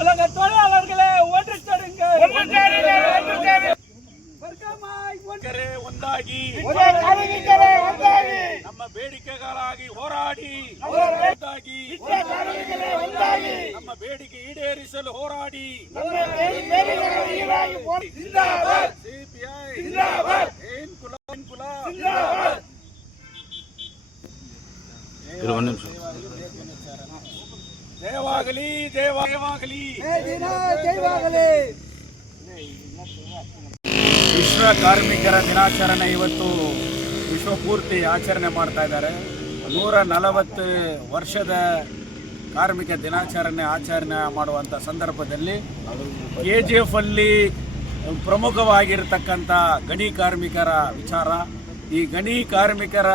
உலக தொழிலாளர்களே ஒன்று சேருங்கள். ಒಂದಾಗಿ ನಮ್ಮ ಬೇಡಿಕೆಗಳಾಗಿ ಹೋರಾಡಿ ನಮ್ಮ ಬೇಡಿಕೆ ಈಡೇರಿಸಲು ಹೋರಾಡಿ ಜಯವಾಗಲಿ ಜಯವಾಗಲಿ ಜಯವಾಗಲಿ. ವಿಶ್ವ ಕಾರ್ಮಿಕರ ದಿನಾಚರಣೆ ಇವತ್ತು ವಿಶ್ವಪೂರ್ತಿ ಆಚರಣೆ ಮಾಡ್ತಾ ಇದ್ದಾರೆ. 140 ವರ್ಷದ ಕಾರ್ಮಿಕ ದಿನಾಚರಣೆ ಆಚರಣೆ ಮಾಡುವಂಥ ಸಂದರ್ಭದಲ್ಲಿ KGF ಅಲ್ಲಿ ಪ್ರಮುಖವಾಗಿರ್ತಕ್ಕಂಥ ಗಣಿ ಕಾರ್ಮಿಕರ ವಿಚಾರ. ಈ ಗಣಿ ಕಾರ್ಮಿಕರ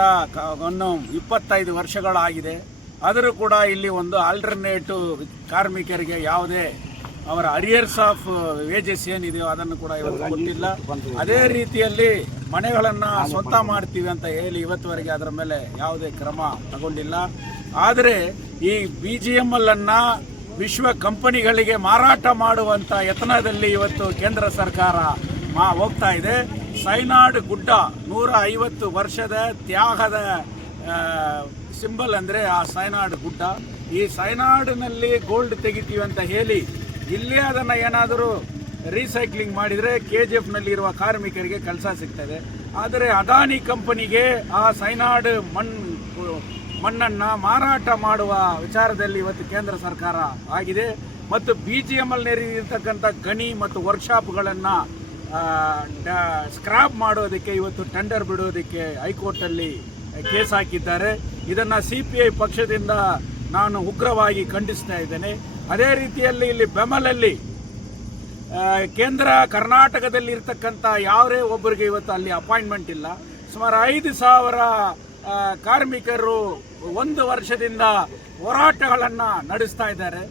25 ವರ್ಷಗಳಾಗಿದೆ. ಆದರೂ ಕೂಡ ಇಲ್ಲಿ ಒಂದು ಆಲ್ಟರ್ನೇಟಿವ್ ಕಾರ್ಮಿಕರಿಗೆ ಯಾವುದೇ ಅವರ ಅರಿಯರ್ಸ್ ಆಫ್ ವೇಜಸ್ ಏನಿದೆಯೋ ಅದನ್ನು ಕೂಡ ಇವತ್ತು ಕೊಟ್ಟಿಲ್ಲ. ಅದೇ ರೀತಿಯಲ್ಲಿ ಮನೆಗಳನ್ನು ಸ್ವಂತ ಮಾಡ್ತೀವಿ ಅಂತ ಹೇಳಿ ಇವತ್ತುವರೆಗೆ ಅದರ ಮೇಲೆ ಯಾವುದೇ ಕ್ರಮ ತಗೊಂಡಿಲ್ಲ. ಆದರೆ ಈ BGML ಅನ್ನು ವಿಶ್ವ ಕಂಪನಿಗಳಿಗೆ ಮಾರಾಟ ಮಾಡುವಂಥ ಯತ್ನದಲ್ಲಿ ಇವತ್ತು ಕೇಂದ್ರ ಸರ್ಕಾರ ಹೋಗ್ತಾ ಇದೆ. ಸೈನಾಡ್ ಗುಡ್ಡ 150 ವರ್ಷದ ತ್ಯಾಗದ ಸಿಂಬಲ್ ಅಂದರೆ ಆ ಸೈನಾಡ್ ಗುಡ್ಡ. ಈ ಸೈನಾಡ್ನಲ್ಲಿ ಗೋಲ್ಡ್ ತೆಗಿತೀವಿ ಅಂತ ಹೇಳಿ ಇಲ್ಲೇ ಅದನ್ನು ಏನಾದರೂ ರೀಸೈಕ್ಲಿಂಗ್ ಮಾಡಿದರೆ KGFನಲ್ಲಿ ಇರುವ ಕಾರ್ಮಿಕರಿಗೆ ಕೆಲಸ ಸಿಗ್ತದೆ. ಆದರೆ ಅದಾನಿ ಕಂಪನಿಗೆ ಆ ಸೈನಾಡ್ ಮಣ್ಣನ್ನು ಮಾರಾಟ ಮಾಡುವ ವಿಚಾರದಲ್ಲಿ ಇವತ್ತು ಕೇಂದ್ರ ಸರ್ಕಾರ ಆಗಿದೆ. ಮತ್ತು BGML ಇರತಕ್ಕಂಥ ಗಣಿ ಮತ್ತು ವರ್ಕ್ಶಾಪ್ಗಳನ್ನು ಸ್ಕ್ರಾಪ್ ಮಾಡೋದಕ್ಕೆ ಇವತ್ತು ಟೆಂಡರ್ ಬಿಡೋದಕ್ಕೆ ಹೈಕೋರ್ಟಲ್ಲಿ ಕೇಸ್ ಹಾಕಿದ್ದಾರೆ. ಇದನ್ನು CPI ಪಕ್ಷದಿಂದ ನಾನು ಉಗ್ರವಾಗಿ ಖಂಡಿಸ್ತಾ ಇದ್ದೇನೆ. ಅದೇ ರೀತಿಯಲ್ಲಿ ಇಲ್ಲಿ ಬೆಮಲಲ್ಲಿ ಕರ್ನಾಟಕದಲ್ಲಿ ಇರ್ತಕ್ಕಂಥ ಯಾವುದೇ ಒಬ್ಬರಿಗೆ ಇವತ್ತು ಅಲ್ಲಿ ಅಪಾಯಿಂಟ್ಮೆಂಟ್ ಇಲ್ಲ. ಸುಮಾರು 5,000 ಕಾರ್ಮಿಕರು 1 ವರ್ಷದಿಂದ ಹೋರಾಟಗಳನ್ನು ನಡೆಸ್ತಾ ಇದ್ದಾರೆ.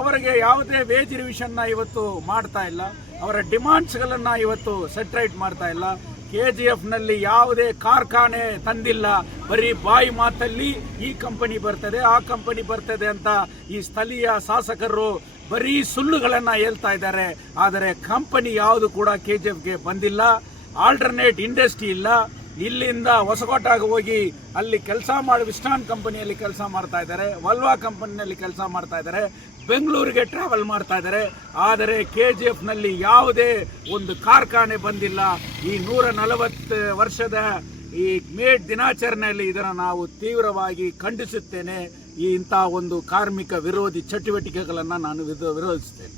ಅವರಿಗೆ ಯಾವುದೇ ವೇಜ್ ರಿವಿಷನ್ನ ಇವತ್ತು ಮಾಡ್ತಾ ಇಲ್ಲ. ಅವರ ಡಿಮಾಂಡ್ಸ್ಗಳನ್ನು ಇವತ್ತು ಸೆಟ್ರೈಟ್ ಮಾಡ್ತಾ ಇಲ್ಲ. KGFನಲ್ಲಿ ಯಾವುದೇ ಕಾರ್ಖಾನೆ ತಂದಿಲ್ಲ. ಬರೀ ಬಾಯಿ ಮಾತಲ್ಲಿ ಈ ಕಂಪನಿ ಬರ್ತದೆ ಆ ಕಂಪನಿ ಬರ್ತದೆ ಅಂತ ಈ ಸ್ಥಳೀಯ ಶಾಸಕರು ಬರೀ ಸುಳ್ಳುಗಳನ್ನು ಹೇಳ್ತಾ ಇದ್ದಾರೆ. ಆದರೆ ಕಂಪನಿ ಯಾವುದು ಕೂಡ KGFಗೆ ಬಂದಿಲ್ಲ. ಆಲ್ಟರ್ನೇಟ್ ಇಂಡಸ್ಟ್ರಿ ಇಲ್ಲ. ಇಲ್ಲಿಂದ ಹೊಸಕೋಟೆಗೆ ಹೋಗಿ ಅಲ್ಲಿ ಕೆಲಸ ಮಾಡಿ ವಿಸ್ಟಾನ್ ಕಂಪನಿಯಲ್ಲಿ ಕೆಲಸ ಮಾಡ್ತಾ ಇದ್ದಾರೆ, ವಲ್ವಾ ಕಂಪನಿಯಲ್ಲಿ ಕೆಲಸ ಮಾಡ್ತಾ ಇದ್ದಾರೆ, ಬೆಂಗಳೂರಿಗೆ ಟ್ರಾವೆಲ್ ಮಾಡ್ತಾ ಇದ್ದಾರೆ. ಆದರೆ KGFನಲ್ಲಿ ಯಾವುದೇ ಒಂದು ಕಾರ್ಖಾನೆ ಬಂದಿಲ್ಲ. ಈ 140 ವರ್ಷದ ಈ ಮೇ ದಿನಾಚರಣೆಯಲ್ಲಿ ಇದನ್ನು ನಾವು ತೀವ್ರವಾಗಿ ಖಂಡಿಸುತ್ತೇನೆ. ಇಂಥ ಒಂದು ಕಾರ್ಮಿಕ ವಿರೋಧಿ ಚಟುವಟಿಕೆಗಳನ್ನು ನಾನು ವಿರೋಧಿಸುತ್ತೇನೆ.